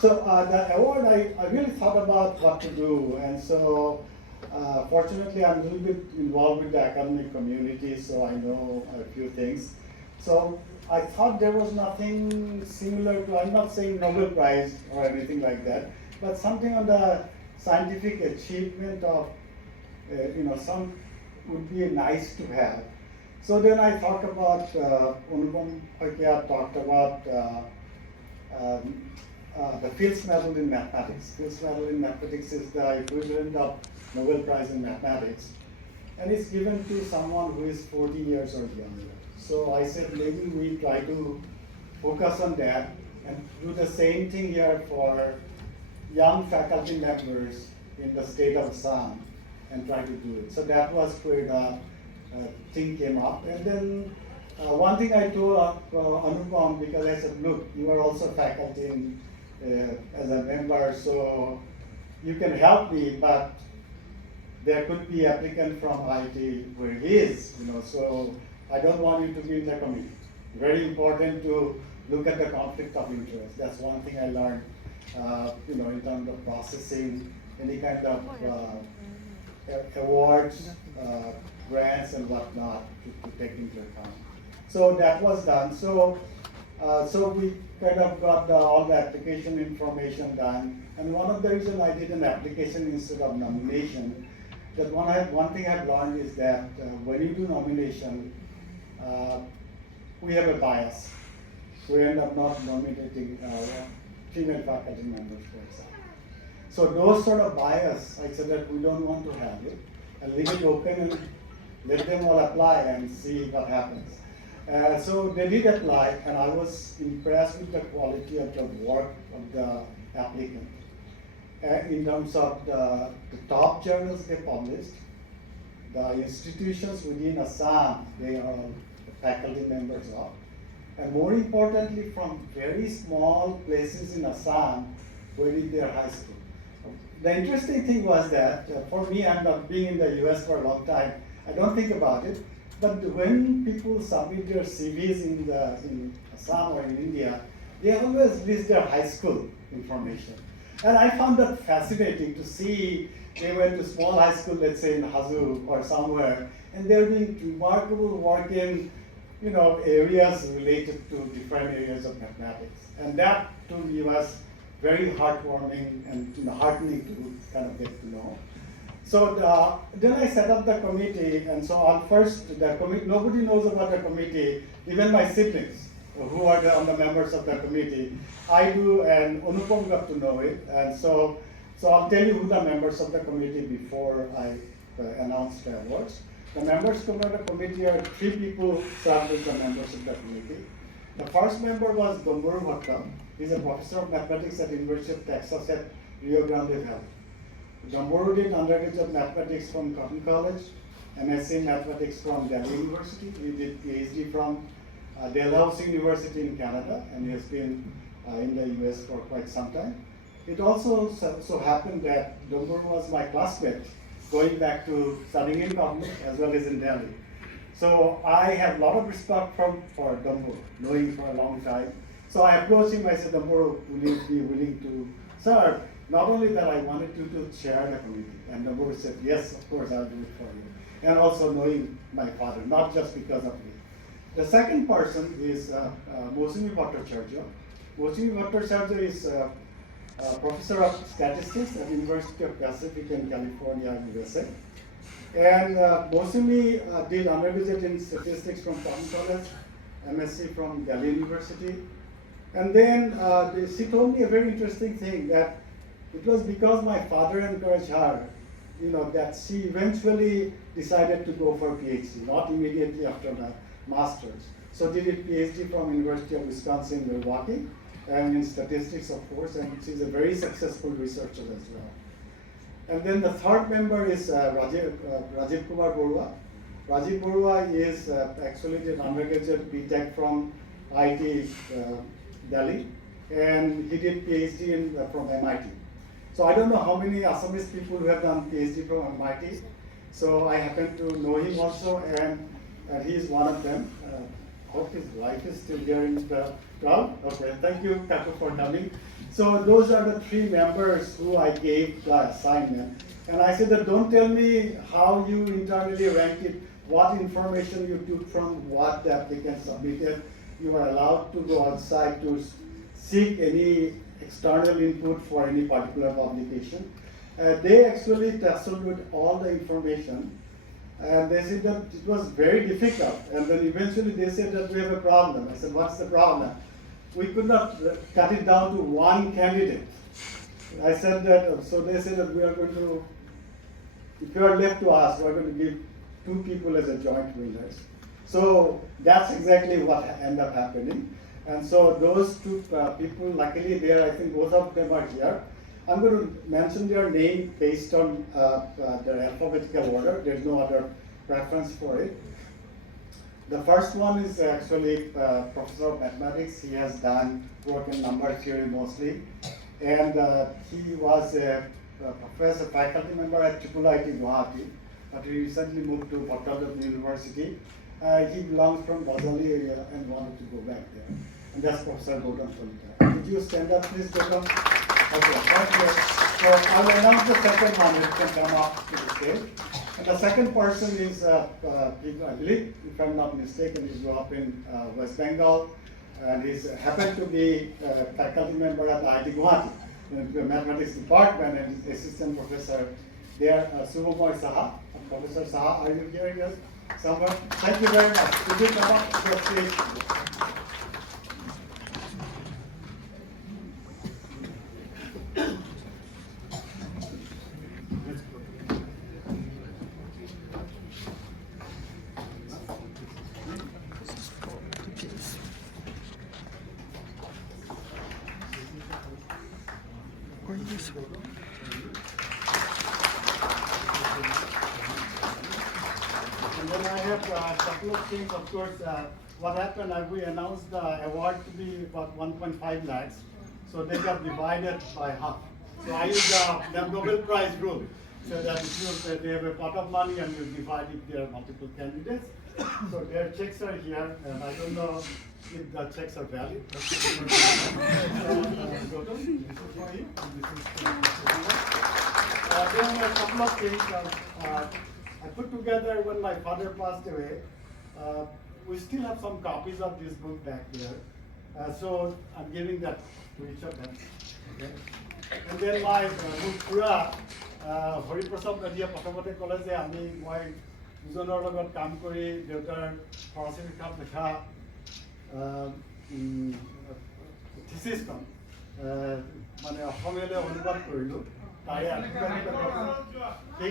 So the award, I really thought about what to do, and so fortunately I'm a little bit involved with the academic community, so I know a few things. So I thought there was nothing similar to, I'm not saying Nobel Prize or anything like that, but something on the scientific achievement of, some would be nice to have. So then I thought about, Anupam Hokia talked about um, the Fields Medal in Mathematics. Fields Medal in Mathematics is the equivalent of Nobel Prize in Mathematics. And it's given to someone who is 40 years or younger. So I said maybe we try to focus on that and do the same thing here for young faculty members in the state of Assam and try to do it. So that was where the thing came up. And then one thing I told Anupam, because I said, look, you are also faculty in, as a member, so you can help me, but there could be applicant from IT where he is, so I don't want you to be in the committee. Very important to look at the conflict of interest. That's one thing I learned, in terms of processing any kind of awards, grants and whatnot to take into account. So that was done. So we kind of got all the application information done. And one of the reasons I did an application instead of nomination, that one thing I've learned is that when you do nomination, we have a bias. We end up not nominating female faculty members, for example. So those sort of bias, I said that we don't want to have it, and leave it open and let them all apply and see what happens. So they did apply, and I was impressed with the quality of the work of the applicant. In terms of the top journals they published, the institutions within Assam, they are all faculty members of, and more importantly, from very small places in Assam where did their high school. The interesting thing was that, for me, I'm not being in the US for a long time, I don't think about it, but when people submit their CVs in Assam or in India, they always list their high school information. And I found that fascinating to see they went to small high school, let's say in Hazu or somewhere, and they're doing remarkable work in areas related to different areas of mathematics. And that to me was very heartwarming and heartening to kind of get to know. So then I set up the committee, and so nobody knows about the committee, even my siblings, who are on the members of the committee. I do, and Anupam got to know it, and so I'll tell you who the members of the committee before I announce the awards. The members of the committee are 3 people served as the members of the committee. The first member was Gautam. He's a professor of mathematics at University of Texas at Rio Grande Valley. Gautam did undergraduate mathematics from Cotton College, MSc in mathematics from Delhi University. He did PhD from Dalhousie University in Canada, and he has been in the US for quite some time. It also so happened that Gautam was my classmate, going back to studying in Cotton as well as in Delhi. So I have a lot of respect for Gautam, knowing for a long time. So I approached him, I said, Gautam, will you be willing to serve? Not only that, I wanted you to chair the committee. And Gautam said, yes, of course, I'll do it for you. And also knowing my father, not just because of me. The second person is Mosumi Bhattacharya. Mosumi Bhattacharya is a professor of statistics at University of Pacific in California, USA. And Mosumi did undergraduate in statistics from Cotton College, MSc from Delhi University. And then she told me a very interesting thing, that it was because my father encouraged her, that she eventually decided to go for a PhD, not immediately after the master's. So she did PhD from University of Wisconsin, Milwaukee, and in statistics, of course, and she's a very successful researcher as well. And then the third member is Rajiv Kumar Borua. Rajiv Borua is actually did undergraduate BTech from IIT Delhi, and he did PhD from MIT. So I don't know how many Assamese people who have done PhD from MIT. So I happen to know him also, and he is one of them. Hope his wife is still here in the crowd. Okay, thank you, Kaku, for coming. So those are the 3 members who I gave the assignment. And I said that don't tell me how you internally ranked it, what information you took from what the applicant submitted. You are allowed to go outside to seek any external input for any particular publication. They actually tested with all the information, and they said that it was very difficult. And then eventually they said that we have a problem. I said, what's the problem? We could not cut it down to one candidate. I said that, so they said that we are going to, if you are left to us, we are going to give 2 people as a joint winners. So that's exactly what ended up happening. And so those 2 people, luckily there, I think both of them are here. I'm going to mention their name based on their alphabetical order. There's no other preference for it. The first one is actually Professor of Mathematics. He has done work in number theory mostly. And he was a professor, faculty member at IIIT Guwahati, but he recently moved to Bhattacharya University. He belongs from Bajali area and wanted to go back there. And that's Professor Gautam Kalita. Could you stand up, please, Gautam? Okay, thank you. So I will announce the second one. It can come up to the stage. And the second person is, I believe, if I'm not mistaken, he grew up in West Bengal, and he's happened to be a faculty member at IIT Guwahati, in the mathematics department, and he's assistant professor there. Subhamay Saha, Professor Saha, are you hearing us somewhere? Thank you very much. Could you come up to the stage? And then I have a couple of things, of course. What happened, we announced the award to be about 1.5 lakhs. So they got divided by half. So I use the Nobel Prize rule. So that if they have a pot of money and you divide it, there are multiple candidates. So their checks are here, and I don't know if the checks are valid. Then a couple of things. I put together when my father passed away. We still have some copies of this book back there. So I'm giving that to each of them. Okay. And then my Mukura, Jyotiprasad Medhi Award college, মই দুজনৰ লগত কাম কৰি দেউতাৰ ফৰাচী ভাষাত লিখা থিচিছখন মানে অসমীয়ালৈ অনুবাদ কৰিলোঁ। তাৰে